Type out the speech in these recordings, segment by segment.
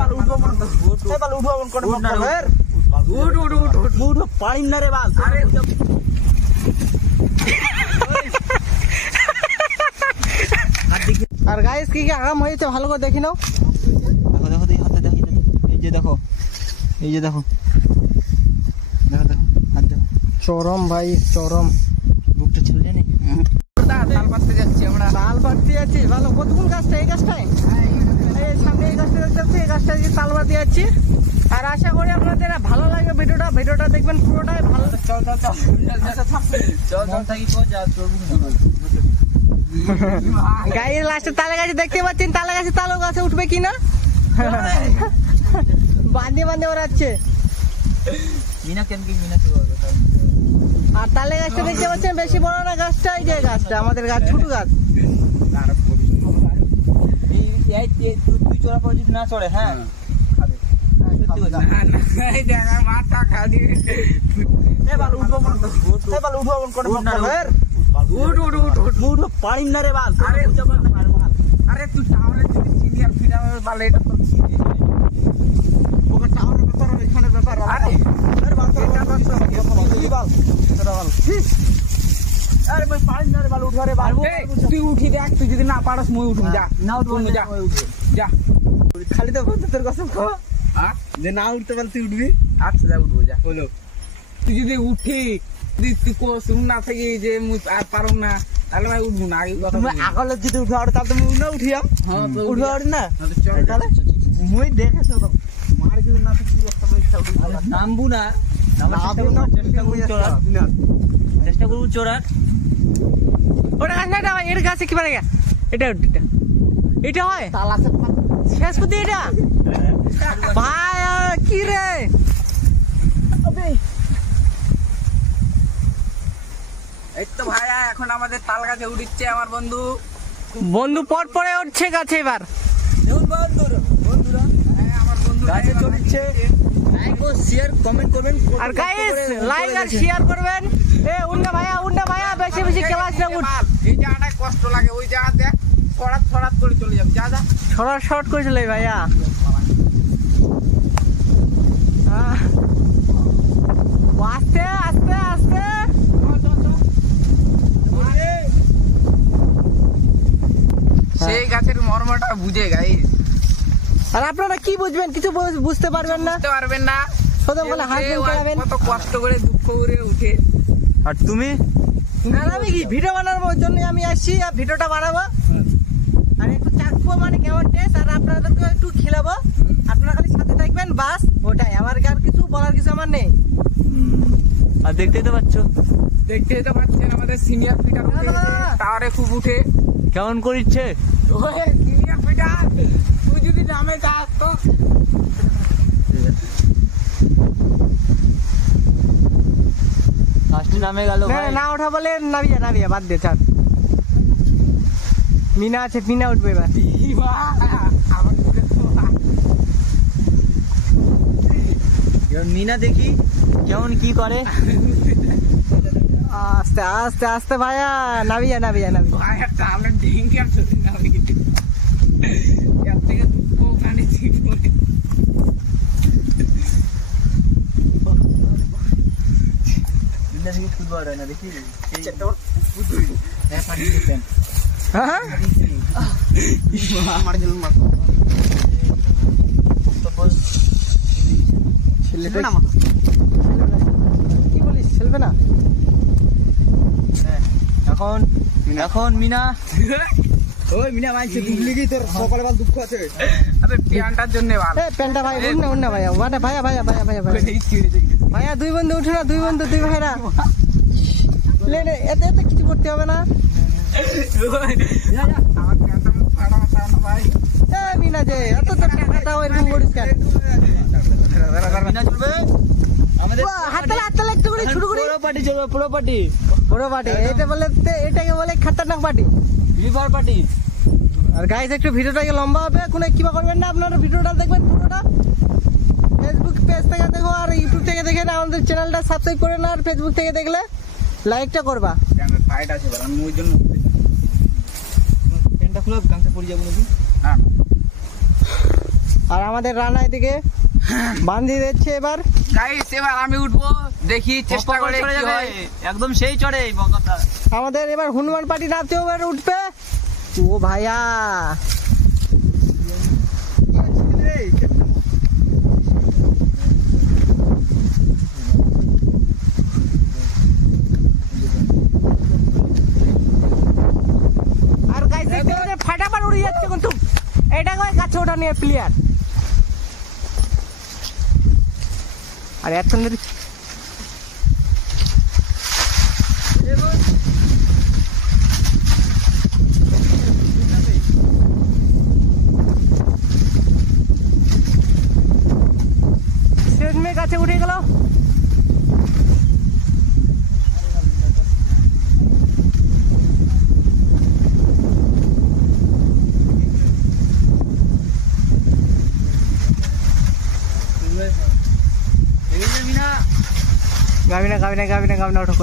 বাল উঠবো মন এই বাল উঠবো মন করে উঠ পারিম না রে বাল আরে আর গাইস কি কি আরাম হয়েছে ভালো করে দেখি নাও। দেখো দেখো হাতে দেখি এই যে দেখো দেখো দেখো হাত দেখো চরম ভাই চরম। বুকটা ছেলে জানি তাল পাড়তে যাচ্ছি আমরা। তাল পাড়তে যাচ্ছি ভালো। কতক্ষণ গাছটা এই গাছটায় এই সামনে এই গাছটা দেখতে পাচ্ছি এই গাছটা তাল পাড়তে যাচ্ছি। আর আশা করি আপনাদের ভালো লাগবে ভিডিওটা দেখবেন পুরোটাই ভালো। চল থাকি কো যা গাড়ির লাস্টে তালে গাছে দেখতে পাচ্ছেন তালে গাছে উঠবে কিনা বান্ধে ওড়াচ্ছে। মিনা কি করবে আর তালে গাছটা দেখতে পাচ্ছেন বেশি বড় না গাছটা এই যে গাছটা আমাদের গাছ ছোট গাছ। তুই চড়া পরে যদি না চড়ে হ্যাঁ পারিম না রে বাল আরে তুই টাওয়ারে যদি সিনিয়র ফিডার বাল এটা তো ওকে টাওয়ারের ব্যাপার এখানে ব্যাপার আরে বাল কি বাল তোরা বাল আরে ভাই পারিম না রে বাল উঠবা রে বাল তুই উঠি দেখ তুই যদি না পারস মই উঠুম যা না উঠবো যা যা খালি তো তোর কসম খা যে না উঠতে পারলে তুই উঠবি। আচ্ছা যা উঠবো যা বলো তুই যদি উঠি তুই কোস না থাকি যে আর পারুম না তাহলে ভাই উঠবো না আগে কথা তুমি আগলে যদি উঠা আর তাহলে তুমি না উঠিয়াম হ্যাঁ তো উঠবা আর না চল তাহলে মই দেখেছো তো মার যদি না তো কি একটা পয়সা উঠবে নামবু না চেষ্টা করবো চোরা ওটা গাছ না এর গাছে কি পারে এটা এটা হয় শেষ করতে এটা ভাই কি রে এই তো ভাইয়া এখন আমাদের তাল গাছে উঠিচ্ছে আমার বন্ধু পরে উঠছে গাছে এবার। আমার বন্ধু গাছে চড়ছে লাইক ও শেয়ার কমেন্ট করবেন আর গাইস লাইক আর শেয়ার করবেন। এ উন্না ভাইয়া বেশি ক্লাস না উঠ। এই জায়গাটা কষ্ট লাগে ওই জায়গাতে ছড়াত করে চলে যাবে যা শর্ট করে চলে ভাইয়া। আস্তে সেই গাছের মর্মটা বুঝে গাইস। আর আপনারা কি বুঝবেন কিছু বুঝতে পারবেন না প্রথম বলে হাসবেন চালাবেন কত কষ্ট করে দুঃখ করে উঠে। আর তুমি আর আমি কি ভিডিও বানানোর জন্য আমি আসছি আর ভিডিওটা বানাবো আর একটু চাখবো মানে কেমন টেস্ট আর আপনাদেরকে একটু খেলাবো। আপনারা খালি সাথে থাকবেন বাস ওটাই আমার আর কিছু বলার কিছু আমার নেই। আর দেখতেই তো পাচ্ছেন আমাদের সিনিয়র ফিটার টাওয়ারে খুব উঠে কেমন করিচ্ছে সিনিয়র ফিটার তুই যদি নামে যাস তো ফার্স্টে নামে গেল না ওঠা বলে নাবিয়া বাদ দে চার মিনা আছে মিনা উঠবে এবার। মিনা দেখি কেমন কি করে। আস্তে ভাইয়া নাবিয়া ভাইয়া তাহলে ঢেঙ্কি আর চলে নামে এর থেকে দুঃখ ওখানে জীবনে দেখি আমার জন্য কি বলিস ছেলবে না এখন মিনা ওই মিনা মাইছে ডুবলি কি তোর সকালে বাল দুঃখ আছে আরে প্যান্টার জন্য ভালো প্যান্টটা ভাই উন্না ভাইয়া ভাইয়া দুই বন্ধু উঠে না দুই ভাইরা এতে কিছু করতে হবে না। আমার প্যান্টার ফাড়া ভাই মিনা যে এত তো টাকাটা এরকম করিস কেন মিনা চলবে আমাদের হাততালে একটু করে শুরু করি পার্টি চলবে পুরো পার্টি এটাকে বলে খাতারনাক পার্টি লিভার পার্টি। আর গাইস একটু ভিডিওটাকে লম্বা হবে কোনো কিবা করবেন না আপনারা ভিডিওটা দেখবেন পুরোটা ফেসবুক পেজ থেকে দেখো আর ইউটিউব থেকে দেখে না আমাদের চ্যানেলটা সাবস্ক্রাইব করে না আর ফেসবুক থেকে দেখলে লাইকটা করবা। টাইট আছে আমি ওই জন্য পেনটা খুলে গামছা পরে যাবো নাকি না আর আমাদের রানা এদিকে বান্ধি দিচ্ছে এবার। গাইস এবার আমি উঠবো, দেখি চেষ্টা করে কি হয়। একদম সেই চড়ে এই বকাটা। আমাদের এবার হনুমান পার্টি নাচতে এবার উঠবে। ও ভাইয়া আর গাইস দেখতে ফাটাফাট উড়ে যাচ্ছে কিন্তু এটা গাছে ওঠা নিয়ে প্লেয়ার। আর এত সুন্দর গাছে উঠে গেল। गाविना उठो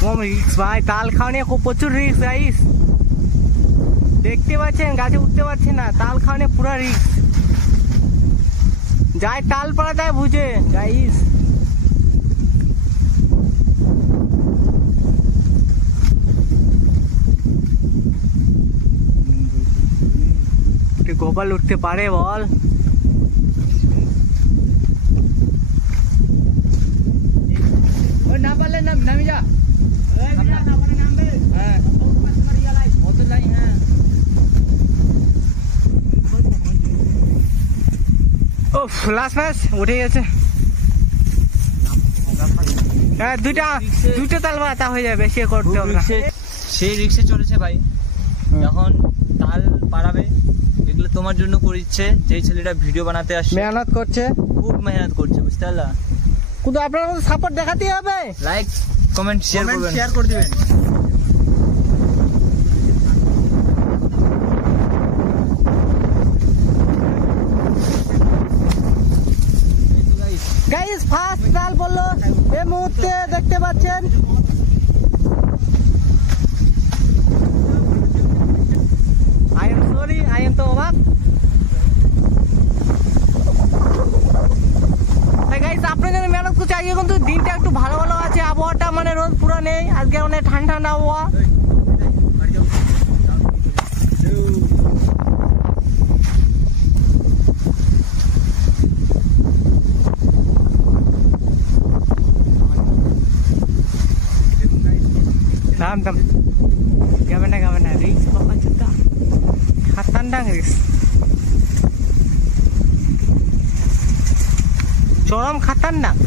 कम रिक्स भाई ताल खाওয়ানে খুব প্রচুর রিক্স গাইস দেখতে পাচ্ছেন গাছে উঠতে পারছে না তাল খাওয়ানে পুরো রিক্স যায় তাল পড়া যায় বুঝে গাইস গোপাল উঠতে পারে বল ना पाले ना नामी जा ना पाले नाम दे हां ओ तो लाई हां ओ फ्लैश मैच उठे গেছে হ্যাঁ দুটো তাল বাতা হয়ে যাবে বেশি করতে হবে না সেই রিক্সে চলেছে ভাই এখন তাল পারাবে এগুলো তোমার জন্য করিচ্ছে যেই ছেলেটা ভিডিও বানাতে আসছে মেহনত করছে খুব মেহনত করছে বুঝতে পারলা কিন্তু আপনারা সাপোর্ট দেখাতে হবে লাইক কমেন্ট শেয়ার করে দিবেন গাইস ফার্স্ট তাল বললো এই মুহূর্তে দেখতে পাচ্ছেন I am sorry I am তো অবাক গাইস আপনাদের মেহনত করছে আজকে কিন্তু দিনটা একটু ভালো ভালো আছে আবহাওয়াটা মানে রোদ পুরো নেই আজকে অনেক ঠান্ডা ঠান্ডা আবহাওয়া দাম gabe na রিক্স বাবা চিন্তা খাতান্ডাং রিক্স চরম খাতারনাক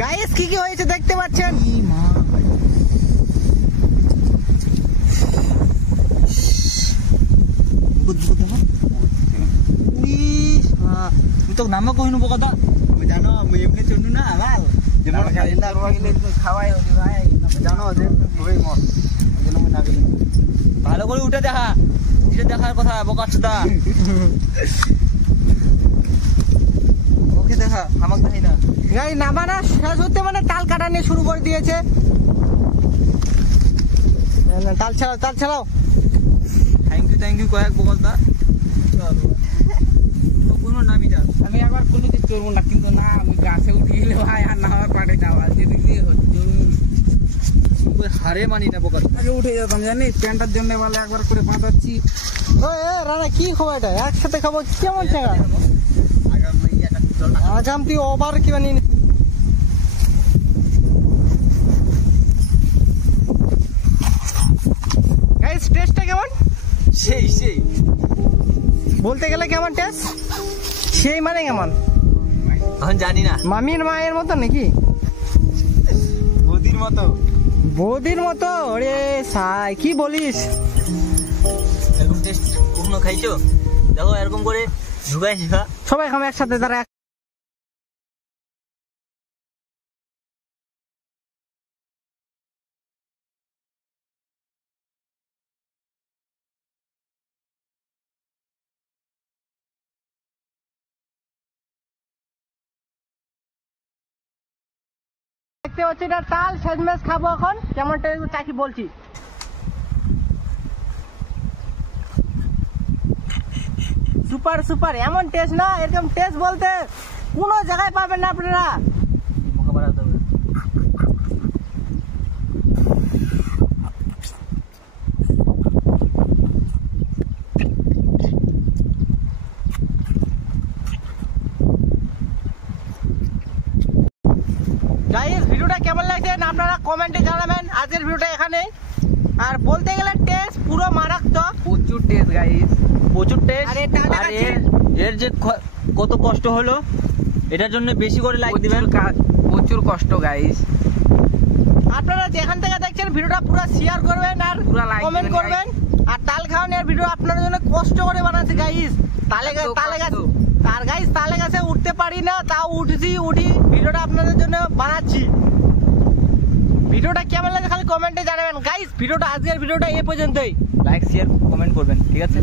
গাইস কি কি হয়েছে দেখতে পাচ্ছেন তুই তো নামা কইনু বকাটা আমি জানো আমি এমনি চন্নু না লাল যেমন কালিন্দা রোয়া গেলে খাওয়াই হলি ভাই জানো যে খুবই মত যেন আমি না গেলে ভালো করে উঠে দেখা এটা দেখার কথা বকাচ্ছটা ওকে দেখা আমাক দেখাই না গাই নামানা শেষ হতে মানে তাল কাটা নিয়ে শুরু করে দিয়েছে তাল ছাড়াও থ্যাংক ইউ কয়েক বকলদা কোনো নামি যা আমি একবার কোনোদিন চড়বো না কিন্তু না আমি গাছে উঠে গেলে ভাই আর না আমার পাটে যাওয়া যেদিক দিয়ে হারে মানি না বকল আগে উঠে যেতাম জানি প্যান্টার জন্য বলে একবার করে বাঁধাচ্ছি রানা কি খবর এটা একসাথে খাবো কেমন ঠেকা আগাম তুই ওভার কি বানিয়ে গাইস টেস্টটা কেমন সেই বলতে গেলে কেমন টেস্ট সেই মানে কেমন এখন জানি না। মামির মায়ের মতো নাকি? বৌদির মতো। বৌদির মতো? ওরে সাই, কি বলিস? এরকম টেস্ট কখনো খাইছো? দেখো এরকম করে ঢুকাই শিখা। সবাই খাবে একসাথে, তারা দেখতে হচ্ছে এটা তাল শেষমেশ খাবো এখন। কেমন টেস্ট চাকি বলছি। সুপার সুপার, এমন টেস্ট না, এরকম টেস্ট বলতে কোনো জায়গায় পাবেন না আপনারা। গাইস ভিডিওটা কেমন লাগছে আপনারা কমেন্টে জানাবেন। আজকের ভিডিওটা এখানেই। আর বলতে গেলে টেস্ট পুরো মারাত্মক, প্রচুর টেস্ট গাইস, প্রচুর টেস্ট। আর এটা আর এর যে কত কষ্ট হলো, এটার জন্য বেশি করে লাইক দিবেন। প্রচুর কষ্ট গাইস। আপনারা যেখান থেকে দেখছেন ভিডিওটা পুরো শেয়ার করবেন আর পুরো like কমেন্ট দিবেন করবেন। আর তাল খাওয়ানোর ভিডিও আপনাদের জন্য কষ্ট করে বানাচ্ছি গাইস। তালে গাছ আর গাইস তালে গাছে উঠতে পারি না, তাও উঠি ভিডিওটা আপনাদের জন্য বানাচ্ছি। ভিডিওটা কেমন লাগে খালি কমেন্টে জানাবেন গাইস। ভিডিওটা আজকের ভিডিওটা এই পর্যন্তই। লাইক শেয়ার কমেন্ট করবেন, ঠিক আছে?